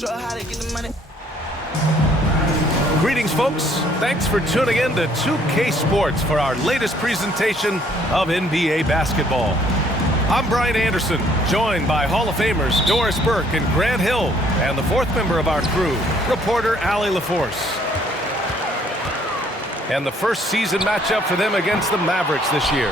Show how to get the money. Greetings, folks. Thanks for tuning in to 2K Sports for our latest presentation of NBA basketball. I'm Brian Anderson, joined by Hall of Famers Doris Burke and Grant Hill, and the fourth member of our crew, reporter Allie LaForce. And the first season matchup for them against the Mavericks this year.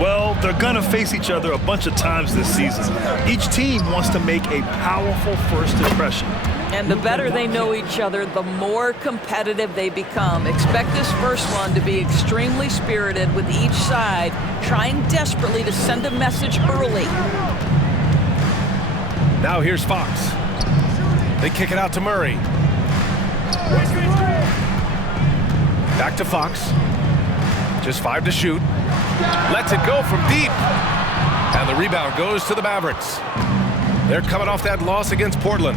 Well, they're going to face each other a bunch of times this season. Each team wants to make a powerful first impression. And the better they know each other, the more competitive they become. Expect this first one to be extremely spirited, with each side trying desperately to send a message early. Now here's Fox. They kick it out to Murray. Back to Fox. Just 5 to shoot. Lets it go from deep. And the rebound goes to the Mavericks. They're coming off that loss against Portland.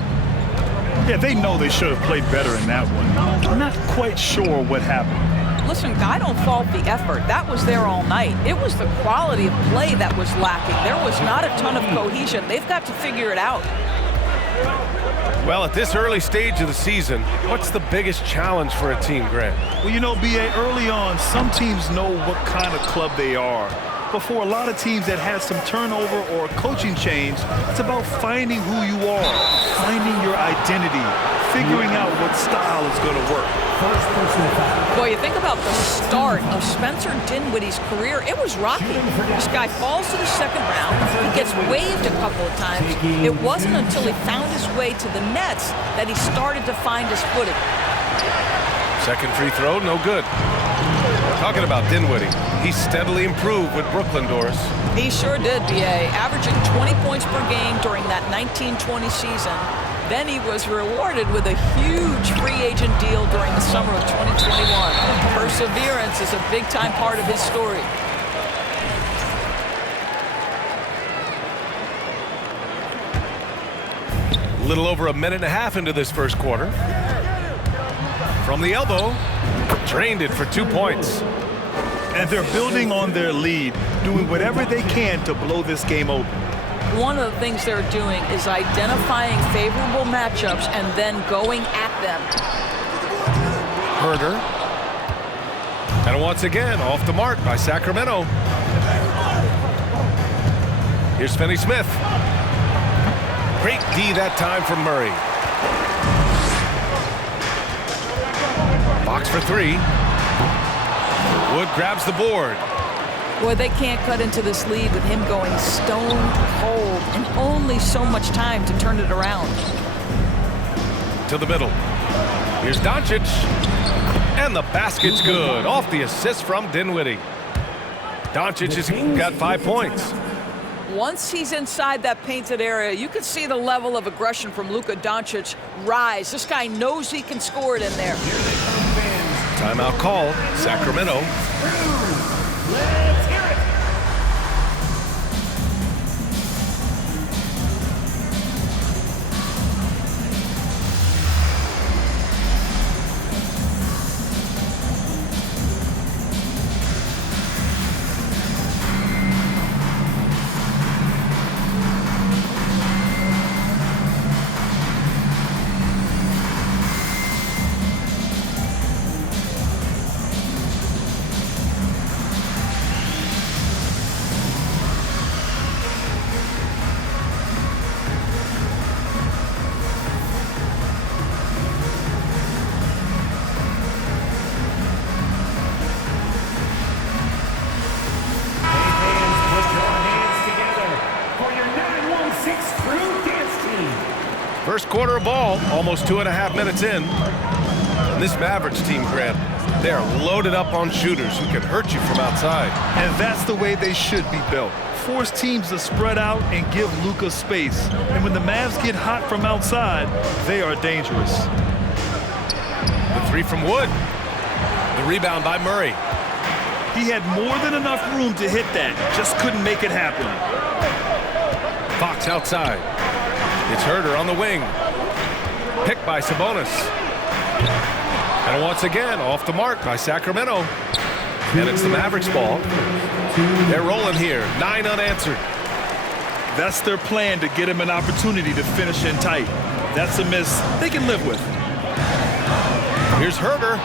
Yeah, they know they should have played better in that one. I'm not quite sure what happened. Listen, I don't fault the effort. That was there all night. It was the quality of play that was lacking. There was not a ton of cohesion. They've got to figure it out. Well, at this early stage of the season, what's the biggest challenge for a team, Grant? Well, you know, B.A., early on, some teams know what kind of club they are. But for a lot of teams that had some turnover or coaching change, it's about finding who you are, finding your identity, figuring out what style is going to work. Boy, you think about the start of Spencer Dinwiddie's career, it was rocky. This guy falls to the second round. He gets waived a couple of times. It wasn't until he found his way to the Nets that he started to find his footing. Second free throw, no good. Talking about Dinwiddie, he steadily improved with Brooklyn, Doris. He sure did, B.A., averaging 20 points per game during that 19-20 season. Then he was rewarded with a huge free agent deal during the summer of 2021. Perseverance is a big-time part of his story. A little over a minute and a half into this first quarter. From the elbow, drained it for 2 points. And they're building on their lead, doing whatever they can to blow this game open. One of the things they're doing is identifying favorable matchups and then going at them. Herder. And once again, off the mark by Sacramento. Here's Finney-Smith. Great D that time from Murray. Fox for 3. Wood grabs the board. Boy, they can't cut into this lead with him going stone cold and only so much time to turn it around. To the middle. Here's Doncic. And the basket's good. Off the assist from Dinwiddie. Doncic has got 5 points. Once he's inside that painted area, you can see the level of aggression from Luka Doncic rise. This guy knows he can score it in there. Timeout call, Sacramento. Let's hear it. First quarter of ball, almost 2.5 minutes in. And this Mavericks team, Grant, they are loaded up on shooters who can hurt you from outside. And that's the way they should be built. Force teams to spread out and give Luka space. And when the Mavs get hot from outside, they are dangerous. The 3 from Wood. The rebound by Murray. He had more than enough room to hit that, just couldn't make it happen. Fox outside. It's Herder on the wing. Picked by Sabonis. And once again, off the mark by Sacramento. And it's the Mavericks ball. They're rolling here, 9 unanswered. That's their plan to get him an opportunity to finish in tight. That's a miss they can live with. Here's Herder.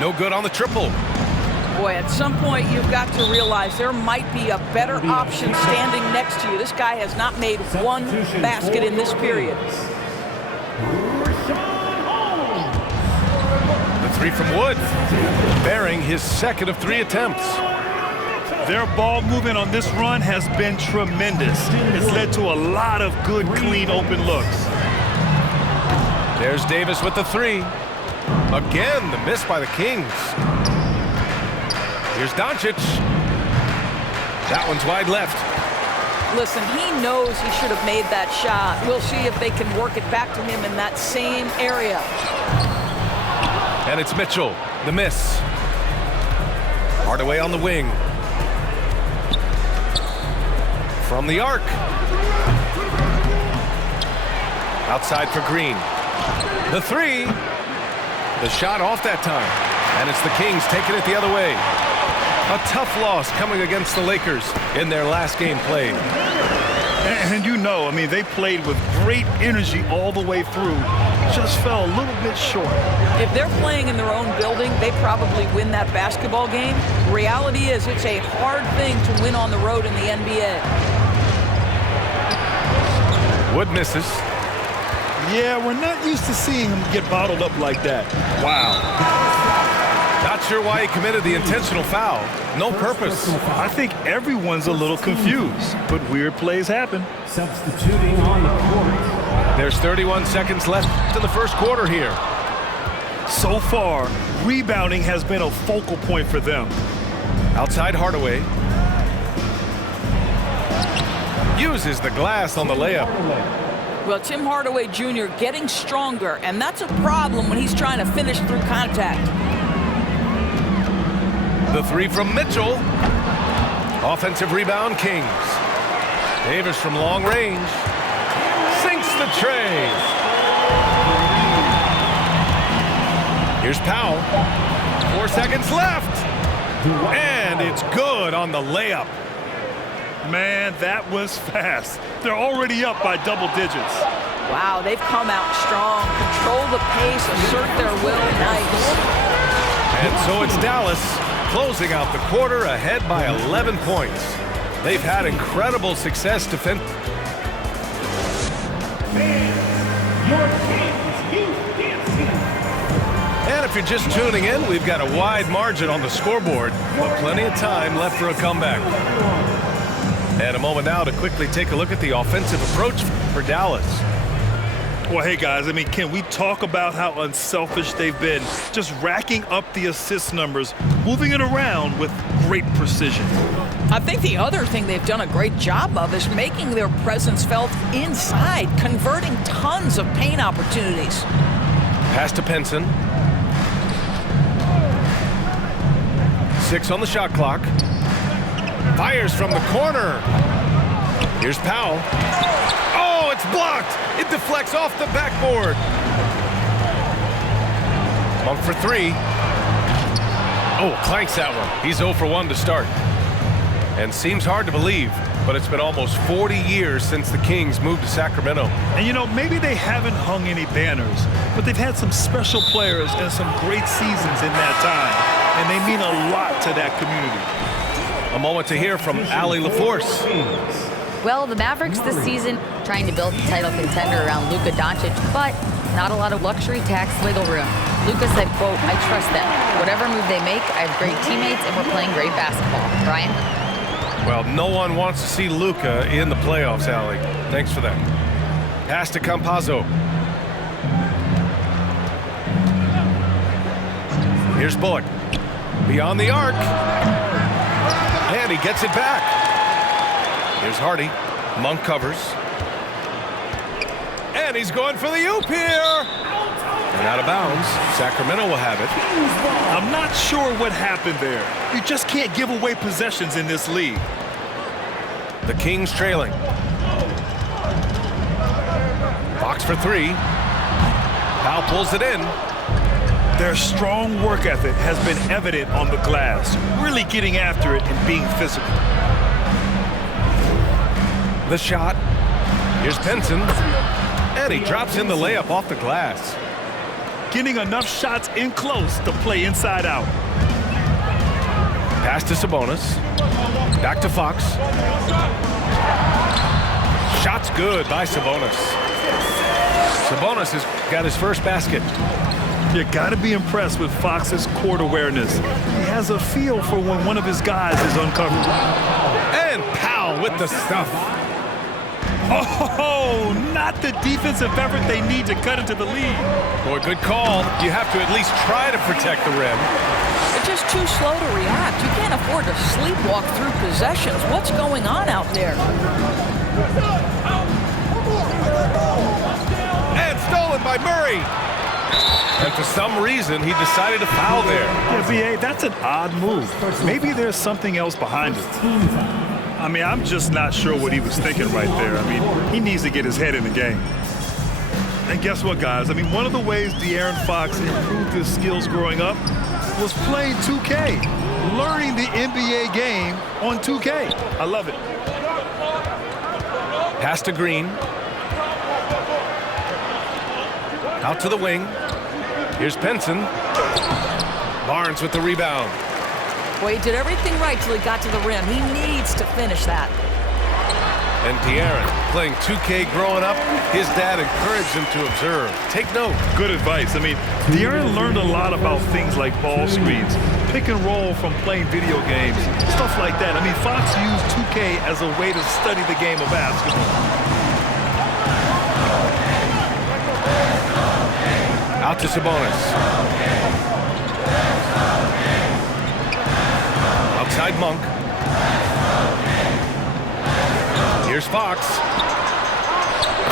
No good on the triple. Boy, at some point you've got to realize there might be a better option standing next to you. This guy has not made one basket in this period. The three from Wood, bearing his second of 3 attempts. Their ball movement on this run has been tremendous. It's led to a lot of good, clean, open looks. There's Davis with the 3. Again, the miss by the Kings. Here's Doncic. That one's wide left. Listen, he knows he should have made that shot. We'll see if they can work it back to him in that same area. And it's Mitchell, the miss. Hardaway on the wing. From the arc. Outside for Green. The 3. The shot off that time. And it's the Kings taking it the other way. A tough loss coming against the Lakers in their last game played. And you know, I mean, they played with great energy all the way through. Just fell a little bit short. If they're playing in their own building, they probably win that basketball game. The reality is it's a hard thing to win on the road in the NBA. Wood misses. Yeah, we're not used to seeing him get bottled up like that. Wow. Not sure why he committed the intentional foul. No purpose. I think everyone's a little confused, but weird plays happen. Substituting on the court. There's 31 seconds left in the first quarter here. So far, rebounding has been a focal point for them. Outside Hardaway. Uses the glass on the layup. Well, Tim Hardaway Jr. getting stronger, and that's a problem when he's trying to finish through contact. The 3 from Mitchell. Offensive rebound, Kings. Davis from long range. Sinks the tray. Here's Powell. 4 seconds left. And it's good on the layup. Man, that was fast. They're already up by double digits. Wow, they've come out strong. Control the pace, assert their will. Nice. And so it's Dallas closing out the quarter ahead by 11 points. They've had incredible success defending. And if you're just tuning in, we've got a wide margin on the scoreboard, but plenty of time left for a comeback. And a moment now to quickly take a look at the offensive approach for Dallas. Well, hey, guys, I mean, can we talk about how unselfish they've been? Just racking up the assist numbers, moving it around with great precision. I think the other thing they've done a great job of is making their presence felt inside, converting tons of paint opportunities. Pass to Pinson. 6 on the shot clock. Fires from the corner. Here's Powell. Oh, it's blocked. It deflects off the backboard. Monk for 3. Oh, clanks that one. He's 0 for 1 to start. And seems hard to believe, but it's been almost 40 years since the Kings moved to Sacramento. And, you know, maybe they haven't hung any banners, but they've had some special players and some great seasons in that time, and they mean a lot to that community. A moment to hear from Allie LaForce. Well, the Mavericks this season trying to build a title contender around Luka Doncic, but not a lot of luxury tax wiggle room. Luka said, quote, "I trust them. Whatever move they make, I have great teammates and we're playing great basketball." Brian? Well, no one wants to see Luka in the playoffs, Allie. Thanks for that. Pass to Campazzo. Here's Bullock. Beyond the arc. And he gets it back. Here's Hardy. Monk covers. And he's going for the oop here. And out of bounds. Sacramento will have it. I'm not sure what happened there. You just can't give away possessions in this league. The Kings trailing. Box for 3. Powell pulls it in. Their strong work ethic has been evident on the glass, really getting after it and being physical. The shot. Here's Benson. And he drops in the layup off the glass. Getting enough shots in close to play inside out. Pass to Sabonis. Back to Fox. Shot's good by Sabonis. Sabonis has got his first basket. You got to be impressed with Fox's court awareness. He has a feel for when one of his guys is uncovered. And Powell with the stuff. Oh, not the defensive effort they need to cut into the lead. Boy, good call. You have to at least try to protect the rim. They're just too slow to react. You can't afford to sleepwalk through possessions. What's going on out there? And stolen by Murray. And for some reason, he decided to foul there. Yeah, B.A., that's an odd move. Maybe there's something else behind it. I mean, I'm just not sure what he was thinking right there. I mean, he needs to get his head in the game. And guess what, guys? I mean, one of the ways De'Aaron Fox improved his skills growing up was playing 2K, learning the NBA game on 2K. I love it. Pass to Green. Out to the wing. Here's Benson. Barnes with the rebound. Boy, he did everything right till he got to the rim. He needs to finish that. And De'Aaron, playing 2K growing up, his dad encouraged him to observe. Take note. Good advice. I mean, De'Aaron learned a lot about things like ball screens, pick and roll from playing video games, stuff like that. I mean, Fox used 2K as a way to study the game of basketball. Out to Sabonis. Outside Monk. Here's Fox.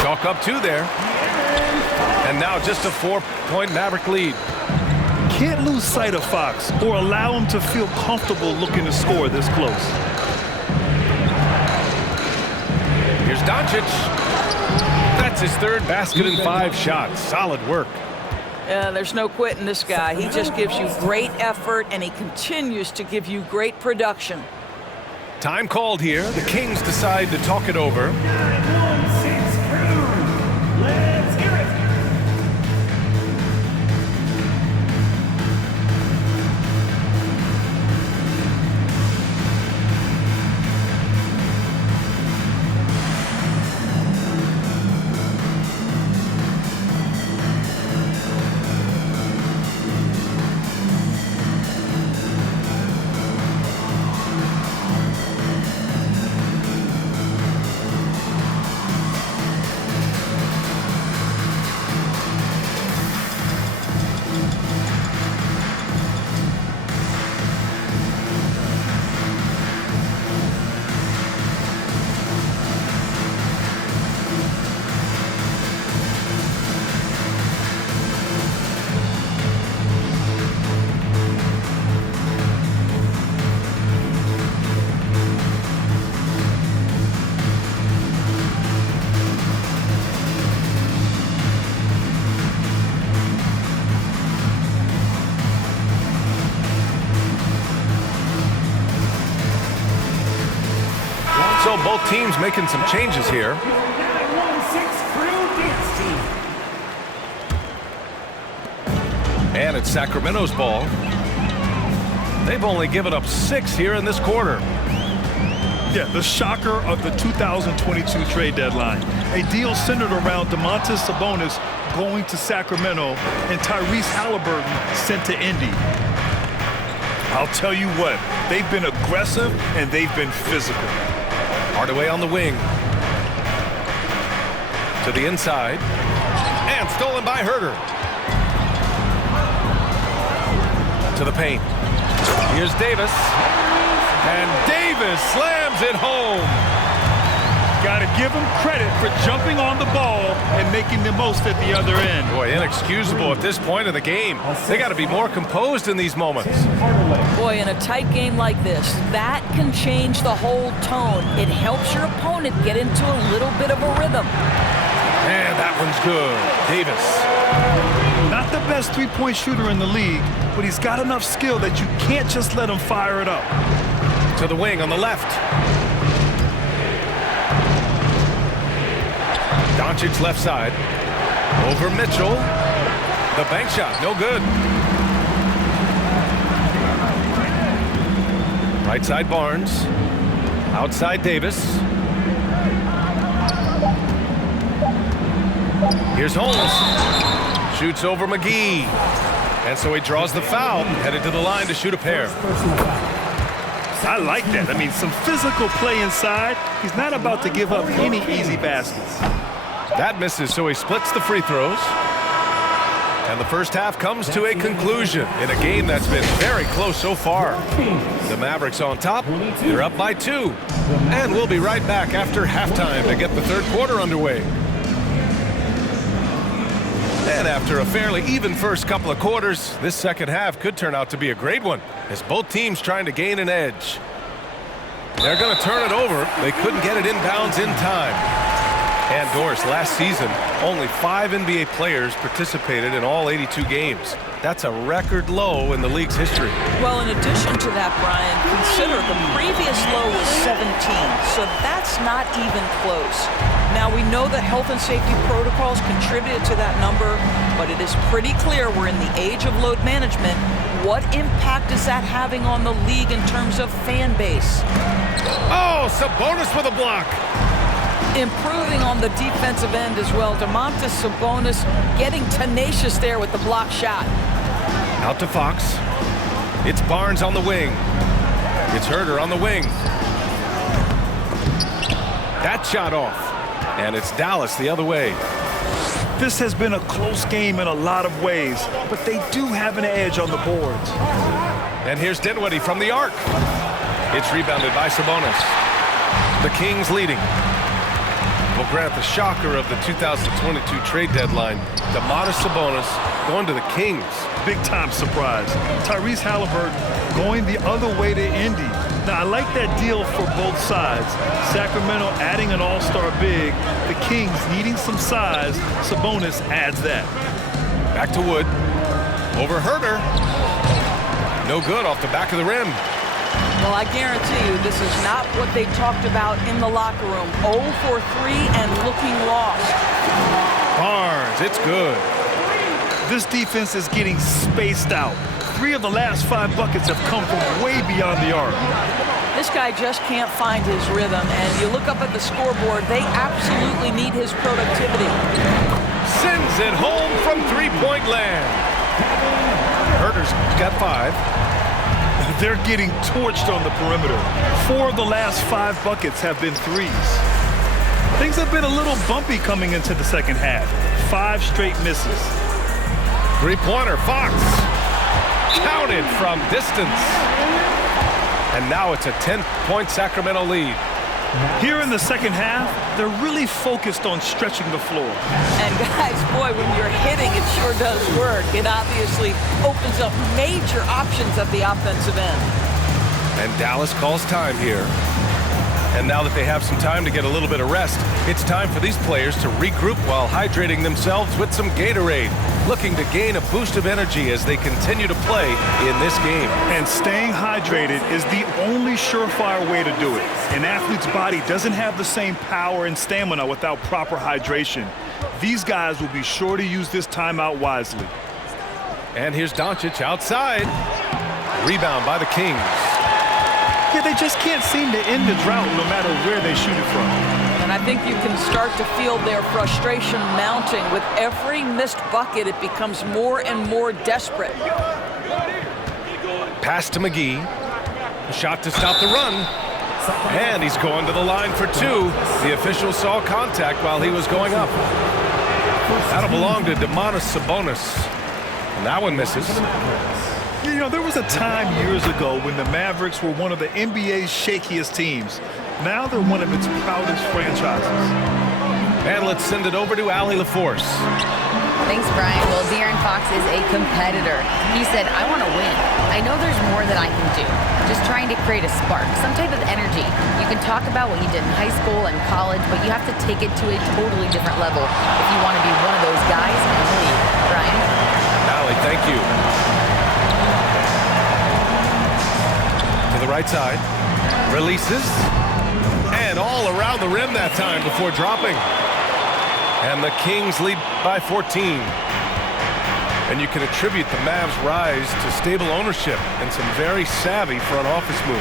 Chalk up two there. And now just a 4-point Maverick lead. Can't lose sight of Fox or allow him to feel comfortable looking to score this close. Here's Doncic. That's his third basket in 5 shots. Solid work. There's no quitting this guy. He just gives you great effort, and he continues to give you great production. Time called here. The Kings decide to talk it over. Let's hear it. So both teams making some changes here. 9-1-6 crew dance team. And it's Sacramento's ball. They've only given up 6 here in this quarter. Yeah, the shocker of the 2022 trade deadline. A deal centered around Domantas Sabonis going to Sacramento and Tyrese Halliburton sent to Indy. I'll tell you what, they've been aggressive and they've been physical. Hardaway on the wing. To the inside. And stolen by Herter. To the paint. Here's Davis. And Davis slams it home. Got to give him credit for jumping on the ball and making the most at the other end. Boy, inexcusable at this point of the game. They got to be more composed in these moments. Boy, in a tight game like this, that can change the whole tone. It helps your opponent get into a little bit of a rhythm. And that one's good. Davis. Not the best three-point shooter in the league, but he's got enough skill that you can't just let him fire it up. To the wing on the left. Doncic left side. Over Mitchell. The bank shot, no good. Right side Barnes. Outside Davis. Here's Holmes. Shoots over McGee. And so he draws the foul, headed to the line to shoot a pair. I like that. I mean, some physical play inside. He's not about to give up any easy baskets. That misses, so he splits the free throws. And the first half comes to a conclusion in a game that's been very close so far. The Mavericks on top. They're up by 2. And we'll be right back after halftime to get the third quarter underway. And after a fairly even first couple of quarters, this second half could turn out to be a great one as both teams trying to gain an edge. They're going to turn it over. They couldn't get it inbounds in time. And Doris, last season, only 5 NBA players participated in all 82 games. That's a record low in the league's history. Well, in addition to that, Brian, consider the previous low was 17, so that's not even close. Now, we know that health and safety protocols contributed to that number, but it is pretty clear we're in the age of load management. What impact is that having on the league in terms of fan base? Oh, Sabonis with a block. Improving on the defensive end as well. Domantas Sabonis getting tenacious there with the block shot. Out to Fox. It's Barnes on the wing. It's Herter on the wing. That shot off. And it's Dallas the other way. This has been a close game in a lot of ways, but they do have an edge on the boards. And here's Dinwiddie from the arc. It's rebounded by Sabonis. The Kings leading. Well, Grant, the shocker of the 2022 trade deadline, Domantas Sabonis going to the Kings. Big-time surprise. Tyrese Halliburton going the other way to Indy. Now, I like that deal for both sides. Sacramento adding an all-star big. The Kings needing some size. Sabonis adds that. Back to Wood. Over Herter. No good off the back of the rim. Well, I guarantee you this is not what they talked about in the locker room. 0 for 3 and looking lost. Barnes, it's good. This defense is getting spaced out. 3 of the last 5 buckets have come from way beyond the arc. This guy just can't find his rhythm, and you look up at the scoreboard, they absolutely need his productivity. Sends it home from three-point land. Herter's got 5. They're getting torched on the perimeter. 4 of the last 5 buckets have been threes. Things have been a little bumpy coming into the second half. 5 straight misses. Three-pointer, Fox. Counted from distance. And now it's a 10-point Sacramento lead. Here in the second half, they're really focused on stretching the floor. And guys, boy, when you're hitting, it sure does work. It obviously opens up major options at the offensive end. And Dallas calls time here. And now that they have some time to get a little bit of rest, it's time for these players to regroup while hydrating themselves with some Gatorade, looking to gain a boost of energy as they continue to play in this game. And staying hydrated is the only surefire way to do it. An athlete's body doesn't have the same power and stamina without proper hydration. These guys will be sure to use this timeout wisely. And here's Doncic outside. Rebound by the Kings. Yeah, they just can't seem to end the drought no matter where they shoot it from. And I think you can start to feel their frustration mounting. With every missed bucket, it becomes more and more desperate. Pass to McGee. A shot to stop the run. And he's going to the line for 2. The official saw contact while he was going up. That'll belong to Domantas Sabonis. And that one misses. You know, there was a time years ago when the Mavericks were one of the NBA's shakiest teams. Now they're one of its proudest franchises. And let's send it over to Allie LaForce. Thanks, Brian. Well, De'Aaron Fox is a competitor. He said, I want to win. I know there's more that I can do. Just trying to create a spark, some type of energy. You can talk about what you did in high school and college, but you have to take it to a totally different level if you want to be one of those guys in the league. Brian? Allie, thank you. To the right side. Releases. And all around the rim that time before dropping. And the Kings lead by 14. And you can attribute the Mavs' rise to stable ownership and some very savvy front office moves.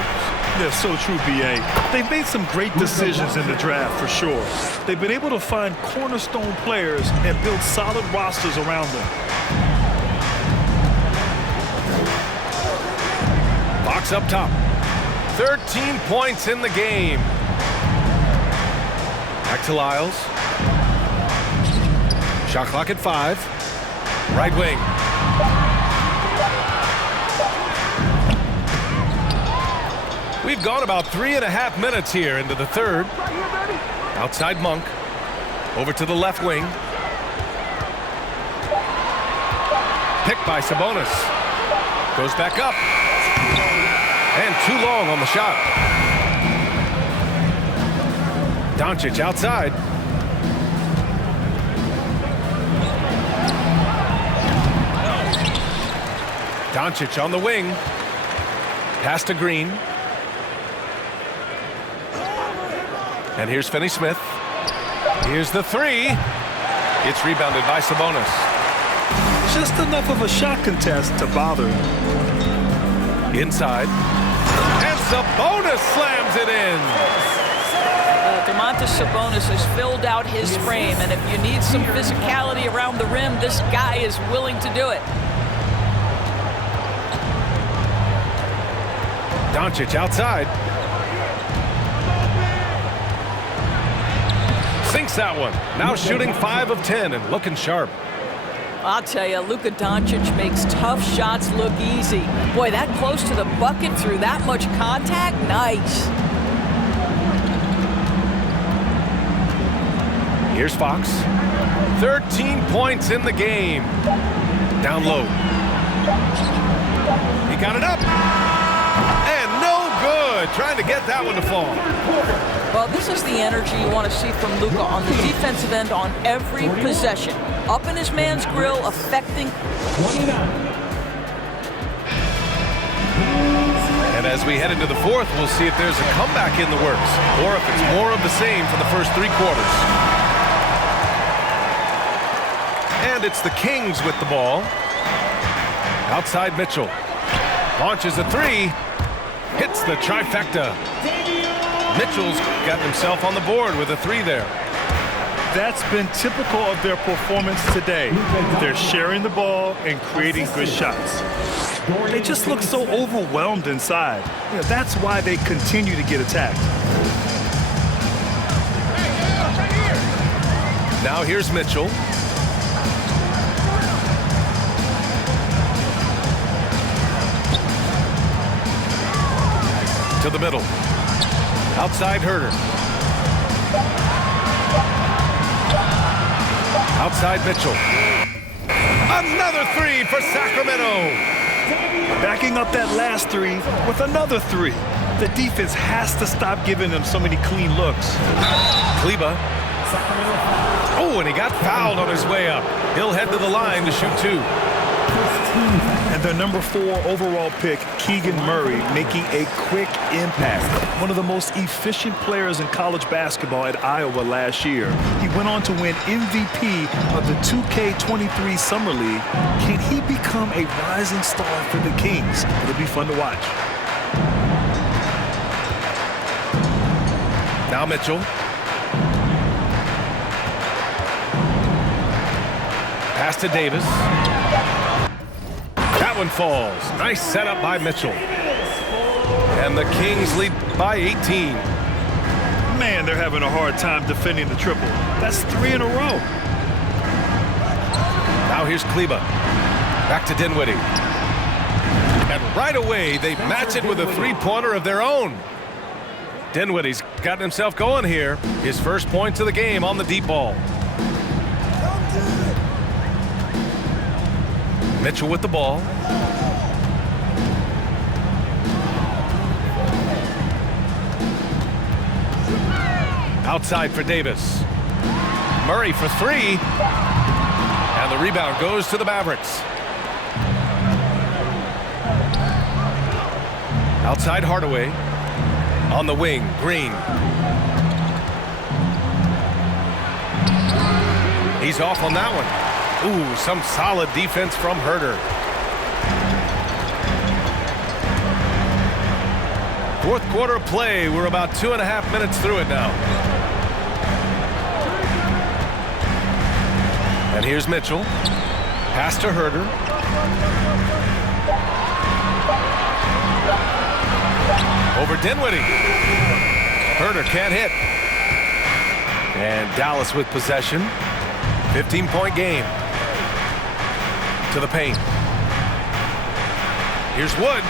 Yeah, so true, B.A. They've made some great decisions in the draft, for sure. They've been able to find cornerstone players and build solid rosters around them. Box up top. 13 points in the game. Back to Lyles. Shot clock at 5. Right wing. We've gone about 3.5 minutes here into the third. Outside Monk. Over to the left wing. Picked by Sabonis. Goes back up. And too long on the shot. Doncic outside. Doncic on the wing. Pass to Green. And here's Finney-Smith. Here's the three. It's rebounded by Sabonis. Just enough of a shot contest to bother him. Inside. And Sabonis slams it in. Domantas Sabonis has filled out his frame, and if you need some physicality around the rim, this guy is willing to do it. Doncic outside. Sinks that one. Now shooting 5 of 10 and looking sharp. I'll tell you, Luka Doncic makes tough shots look easy. Boy, that close to the bucket through that much contact, nice. Here's Fox. 13 points in the game. Down low. He got it up. And no good. Trying to get that one to fall. Well, this is the energy you want to see from Luka on the defensive end on every possession. Up in his man's grill, affecting. And as we head into the fourth, we'll see if there's a comeback in the works or if it's more of the same for the first 3 quarters. And it's the Kings with the ball. Outside Mitchell. Launches a 3. Hits the trifecta. Mitchell's got himself on the board with a 3 there. That's been typical of their performance today. They're sharing the ball and creating good shots. They just look so overwhelmed inside. That's why they continue to get attacked. Now here's Mitchell. To the middle. Outside Herter. Outside Mitchell. Another 3 for Sacramento. Backing up that last 3 with another 3. The defense has to stop giving them so many clean looks. Kleba. Oh, and he got fouled on his way up. He'll head to the line to shoot 2. And their number 4 overall pick, Keegan Murray, making a quick impact. One of the most efficient players in college basketball at Iowa last year. He went on to win MVP of the 2K23 Summer League. Can he become a rising star for the Kings? It'll be fun to watch. Now Mitchell. Pass to Davis. That one falls. Nice setup by Mitchell. And the Kings lead by 18. Man, they're having a hard time defending the triple. That's 3 in a row. Now here's Kleba. Back to Dinwiddie. And right away, they match it with a 3-pointer of their own. Dinwiddie's gotten himself going here. His first points of the game on the deep ball. Mitchell with the ball. Outside for Davis. Murray for 3. And the rebound goes to the Mavericks. Outside Hardaway. On the wing, Green. He's off on that one. Ooh, some solid defense from Herder. Fourth quarter of play. We're about 2.5 minutes through it now. And here's Mitchell. Pass to Herder. Over Dinwiddie. Herder can't hit. And Dallas with possession. 15-point game. To the paint. Here's Wood.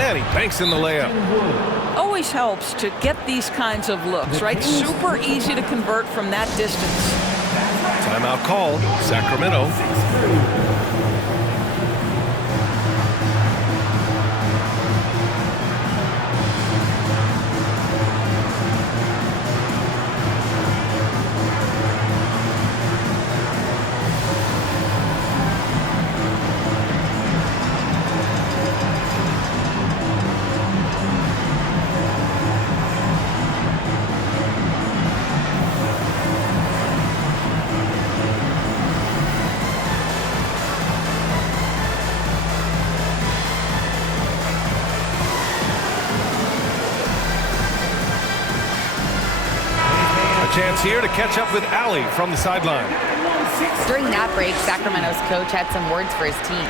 And he banks in the layup. Always helps to get these kinds of looks, right? Super easy to convert from that distance. Timeout called. Sacramento. Chance here to catch up with Allie from the sideline. During that break, Sacramento's coach had some words for his team.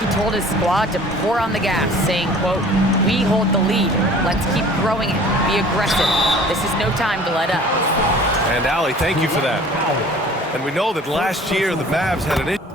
He told his squad to pour on the gas, saying, quote, "We hold the lead. Let's keep throwing it. Be aggressive. This is no time to let up." And Allie, thank you for that. And we know that last year the Mavs had an issue.